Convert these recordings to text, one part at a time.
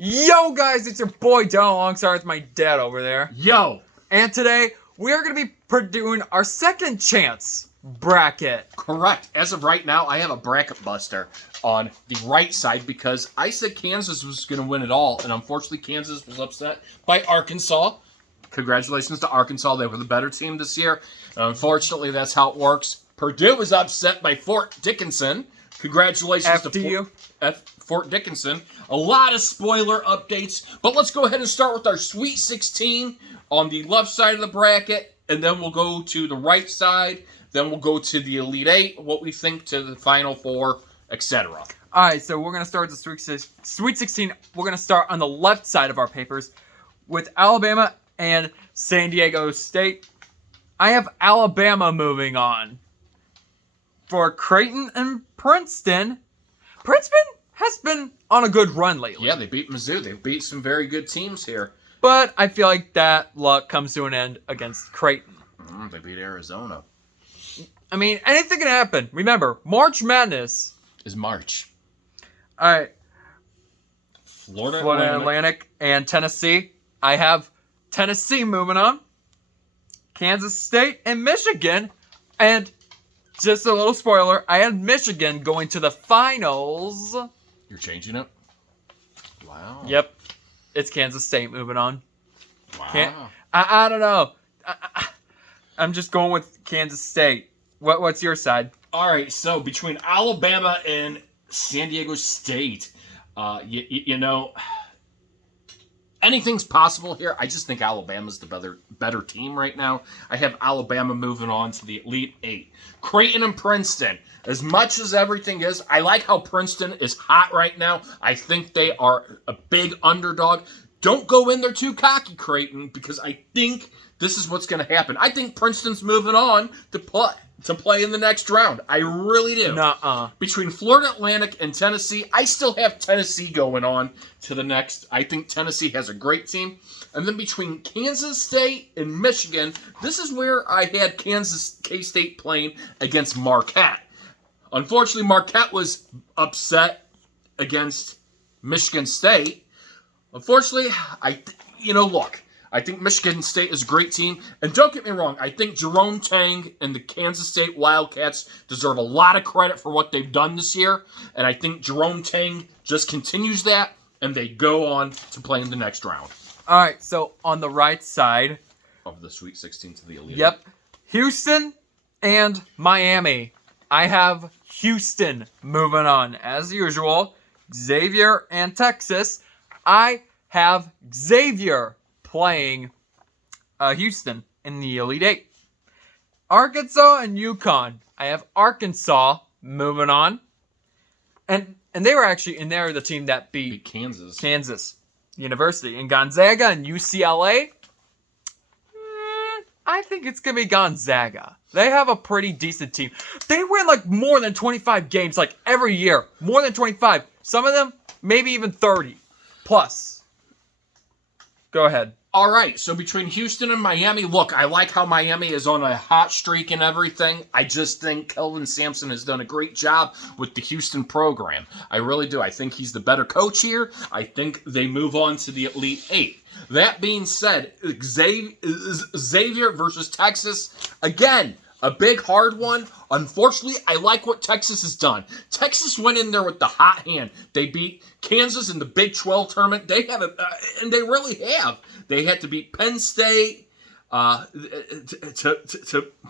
Yo guys, it's your boy Don alongside with my dad over there. Yo! And today, we are going to be doing our second chance bracket. Correct. As of right now, I have a bracket buster on the right side because I said Kansas was going to win it all, and unfortunately Kansas was upset by Arkansas. Congratulations to Arkansas. They were the better team this year. Unfortunately, that's how it works. Purdue was upset by Fort Dickinson. Congratulations to Fort Dickinson. A lot of spoiler updates, but let's go ahead and start with our Sweet 16 on the left side of the bracket, and then we'll go to the right side, then we'll go to the Elite Eight, what we think to the Final Four, etc. All right, so we're going to start with the Sweet 16. We're going to start on the left side of our papers with Alabama and San Diego State. I have Alabama moving on. For Creighton and Princeton has been on a good run lately. Yeah, they beat Mizzou. They beat some very good teams here. But I feel like that luck comes to an end against Creighton. They beat Arizona. I mean, anything can happen. Remember, March Madness is March. All right. Florida Atlantic and Tennessee. I have Tennessee moving on. Kansas State and Michigan. And just a little spoiler, I had Michigan going to the finals. You're changing it? Wow. Yep. It's Kansas State moving on. Wow. I don't know. I'm just going with Kansas State. What's your side? All right, so between Alabama and San Diego State, you know, anything's possible here. I just think Alabama's the better team right now. I have Alabama moving on to the Elite Eight. Creighton and Princeton. As much as everything is, I like how Princeton is hot right now. I think they are a big underdog. Don't go in there too cocky, Creighton, because I think this is what's going to happen. I think Princeton's moving on to play in the next round. I really do. Nuh-uh. Between Florida Atlantic and Tennessee, I still have Tennessee going on to the next. I think Tennessee has a great team. And then between Kansas State and Michigan, this is where I had K-State playing against Marquette. Unfortunately, Marquette was upset against Michigan State. Unfortunately, look, I think Michigan State is a great team. And don't get me wrong, I think Jerome Tang and the Kansas State Wildcats deserve a lot of credit for what they've done this year. And I think Jerome Tang just continues that, and they go on to play in the next round. All right, so on the right side of the Sweet 16 to the Elite. Yep. Houston and Miami. I have Houston moving on. As usual, Xavier and Texas. I have Xavier playing Houston in the Elite Eight. Arkansas and UConn. I have Arkansas moving on. And they were actually, and they're the team that beat Kansas University. And Gonzaga and UCLA. I think it's going to be Gonzaga. They have a pretty decent team. They win like more than 25 games like every year. More than 25. Some of them, maybe even 30 plus. Go ahead. All right, so between Houston and Miami, look, I like how Miami is on a hot streak and everything. I just think Kelvin Sampson has done a great job with the Houston program. I really do. I think he's the better coach here. I think they move on to the Elite Eight. That being said, Xavier versus Texas, again, a big, hard one. Unfortunately, I like what Texas has done. Texas went in there with the hot hand. They beat Kansas in the Big 12 tournament. They had and they really have. They had to beat Penn State to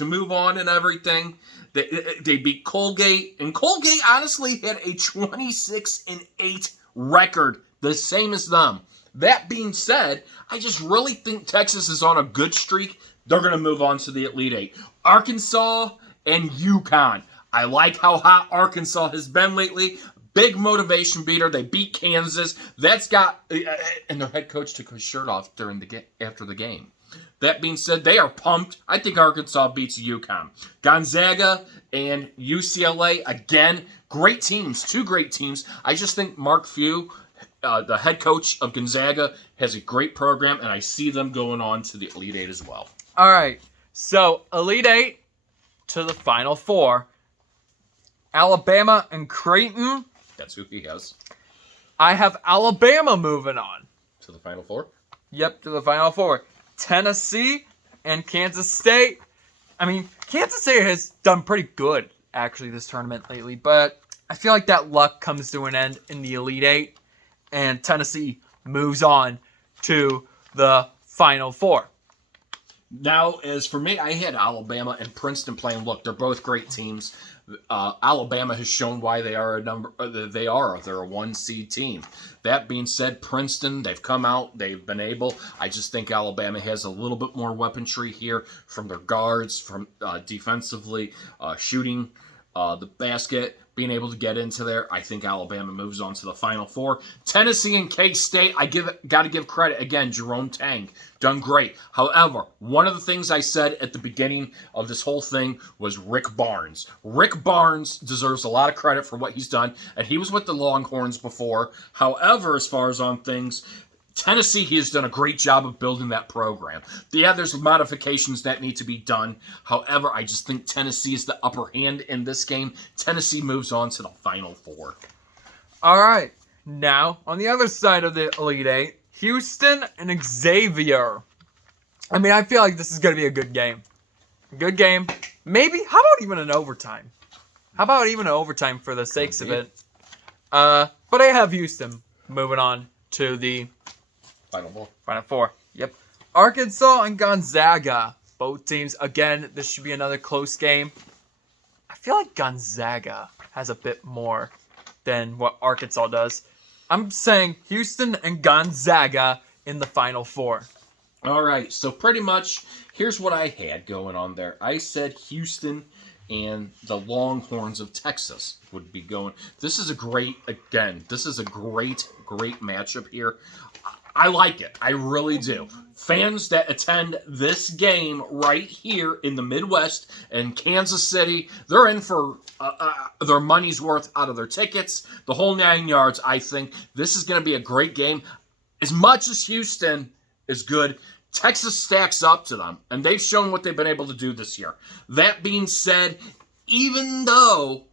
move on and everything. They beat Colgate, and Colgate honestly had a 26-8 record, the same as them. That being said, I just really think Texas is on a good streak. They're going to move on to the Elite Eight. Arkansas and UConn. I like how hot Arkansas has been lately. Big motivation beater. They beat Kansas. That's got, and their head coach took his shirt off after the game. That being said, they are pumped. I think Arkansas beats UConn. Gonzaga and UCLA, again, great teams. Two great teams. I just think Mark Few, the head coach of Gonzaga, has a great program, and I see them going on to the Elite Eight as well. All right, so Elite Eight to the Final Four. Alabama and Creighton. That's who he has. I have Alabama moving on. To the Final Four? Yep, to the Final Four. Tennessee and Kansas State. I mean, Kansas State has done pretty good, actually, this tournament lately. But I feel like that luck comes to an end in the Elite Eight. And Tennessee moves on to the Final Four. Now, as for me, I had Alabama and Princeton playing. Look, they're both great teams. Alabama has shown why they are they're a 1 seed team. That being said, Princeton, they've come out, they've been able. I just think Alabama has a little bit more weaponry here from their guards, from defensively, shooting the basket, being able to get into there. I think Alabama moves on to the Final Four. Tennessee and K-State, got to give credit again. Jerome Tang done great. However, one of the things I said at the beginning of this whole thing was Rick Barnes. Rick Barnes deserves a lot of credit for what he's done, and he was with the Longhorns before. However, as far as on things, Tennessee, he has done a great job of building that program. Yeah, there's modifications that need to be done. However, I just think Tennessee is the upper hand in this game. Tennessee moves on to the Final Four. All right. Now, on the other side of the Elite Eight, Houston and Xavier. I mean, I feel like this is going to be a good game. Good game. Maybe, how about even an overtime? How about even an overtime for the sakes of it? But I have Houston moving on to the Final Four. Final Four. Yep. Arkansas and Gonzaga. Both teams. Again, this should be another close game. I feel like Gonzaga has a bit more than what Arkansas does. I'm saying Houston and Gonzaga in the Final Four. All right. So pretty much, here's what I had going on there. I said Houston and the Longhorns of Texas would be going. This is a great matchup here. I like it. I really do. Fans that attend this game right here in the Midwest and Kansas City, they're in for their money's worth out of their tickets. The whole 9 yards, I think. This is going to be a great game. As much as Houston is good, Texas stacks up to them, and they've shown what they've been able to do this year. That being said, even though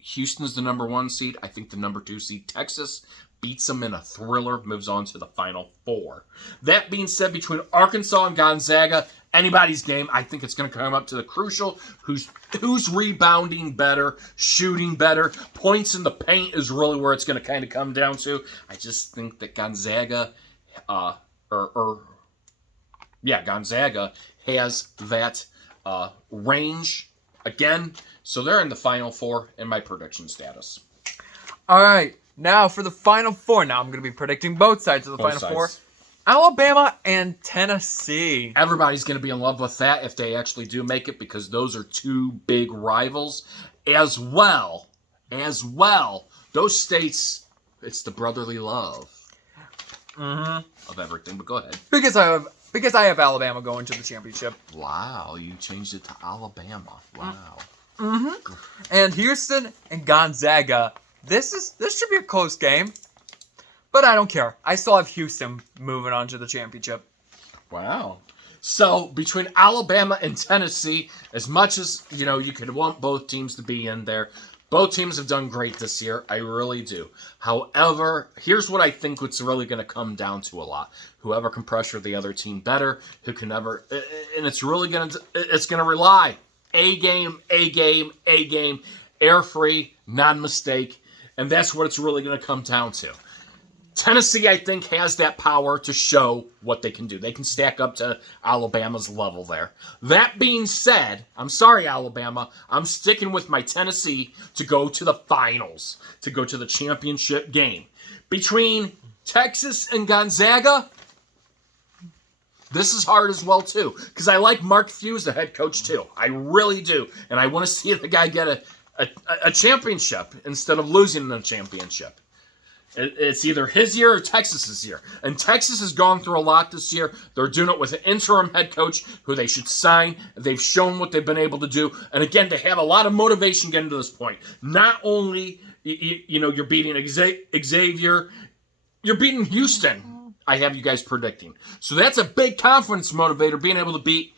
Houston is the number 1 seed, I think the number 2 seed, Texas, beats them in a thriller, moves on to the Final Four. That being said, between Arkansas and Gonzaga, anybody's game. I think it's going to come up to the crucial. Who's rebounding better, shooting better, points in the paint is really where it's going to kind of come down to. I just think that Gonzaga, Gonzaga has that range again. So they're in the Final Four in my prediction status. All right. Now for the Final Four. Now I'm going to be predicting both sides of the Final Four. Alabama and Tennessee. Everybody's going to be in love with that if they actually do make it, because those are two big rivals. As well, those states, it's the brotherly love of everything. But go ahead. Because I have Alabama going to the championship. Wow, you changed it to Alabama. Wow. And Houston and Gonzaga. This should be a close game, but I don't care. I still have Houston moving on to the championship. Wow. So between Alabama and Tennessee, as much as you could want both teams to be in there, both teams have done great this year. I really do. However, here's what I think what's really going to come down to a lot: whoever can pressure the other team better, and it's really going to rely A game, air free, non-mistake. And that's what it's really going to come down to. Tennessee, I think, has that power to show what they can do. They can stack up to Alabama's level there. That being said, I'm sorry, Alabama. I'm sticking with my Tennessee to go to the finals, to go to the championship game. Between Texas and Gonzaga, this is hard as well, too. Because I like Mark Few as the head coach, too. I really do. And I want to see the guy get a championship instead of losing the championship. It's either his year or Texas's year. And Texas has gone through a lot this year. They're doing it with an interim head coach who they should sign. They've shown what they've been able to do. And again, they have a lot of motivation getting to this point. Not only, you're beating Xavier, you're beating Houston. I have you guys predicting. So that's a big confidence motivator, being able to beat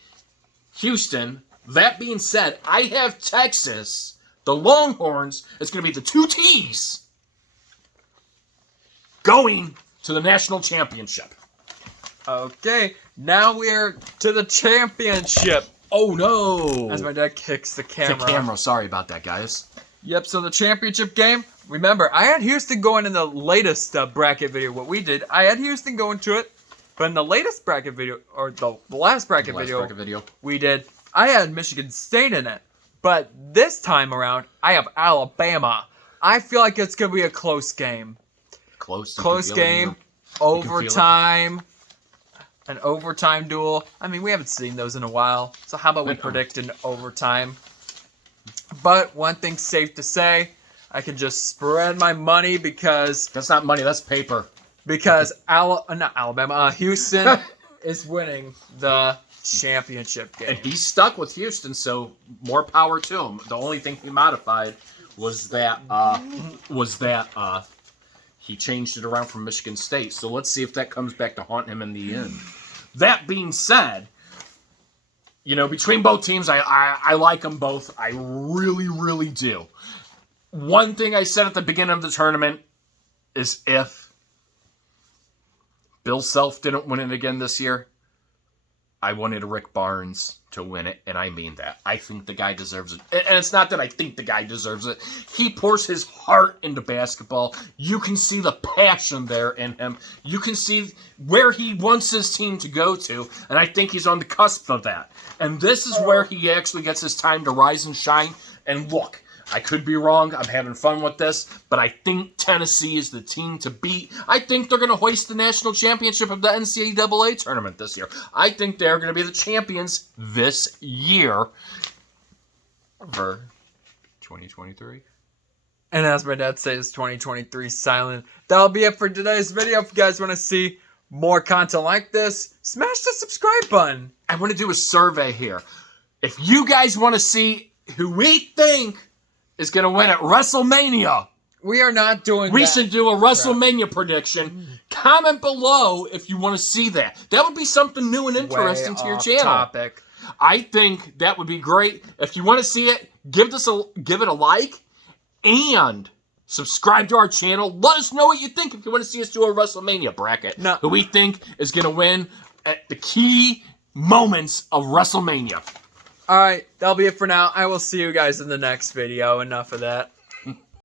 Houston. That being said, I have Texas. The Longhorns, it's going to be the 2 T's going to the national championship. Okay, now we're to the championship. Oh no! As my dad kicks the camera. The camera. Sorry about that, guys. Yep, so the championship game. Remember, I had Houston going in the latest bracket video. What we did, I had Houston going to it. But in the latest bracket video, or the last bracket video we did, I had Michigan State in it. But this time around, I have Alabama. I feel like it's going to be a close game. Close game, overtime, an overtime duel. I mean, we haven't seen those in a while. So how about we predict an overtime? But one thing's safe to say, I can just spread my money because... That's not money, that's paper. Because Houston is winning the championship game. And he's stuck with Houston, so more power to him. The only thing he modified was that he changed it around from Michigan State. So let's see if that comes back to haunt him in the end. That being said, you know, between both teams, I like them both. I really, really do. One thing I said at the beginning of the tournament is if Bill Self didn't win it again this year, I wanted Rick Barnes to win it, and I mean that. I think the guy deserves it. And it's not that I think the guy deserves it. He pours his heart into basketball. You can see the passion there in him. You can see where he wants his team to go to, and I think he's on the cusp of that. And this is where he actually gets his time to rise and shine. And look, I could be wrong. I'm having fun with this. But I think Tennessee is the team to beat. I think they're going to hoist the national championship of the NCAA tournament this year. I think they're going to be the champions this year for 2023. And as my dad says, 2023 silent. That'll be it for today's video. If you guys want to see more content like this, smash the subscribe button. I want to do a survey here. If you guys want to see who we think is going to win at WrestleMania, we are not doing we that. should do a WrestleMania prediction. Comment below if you want to see that. That would be something new and interesting to your channel. Topic. I think that would be great. If you want to see it, give it a like and subscribe to our channel. Let us know what you think if you want to see us do a WrestleMania bracket. No. Who we think is going to win at the key moments of WrestleMania. Alright, that'll be it for now. I will see you guys in the next video. Enough of that.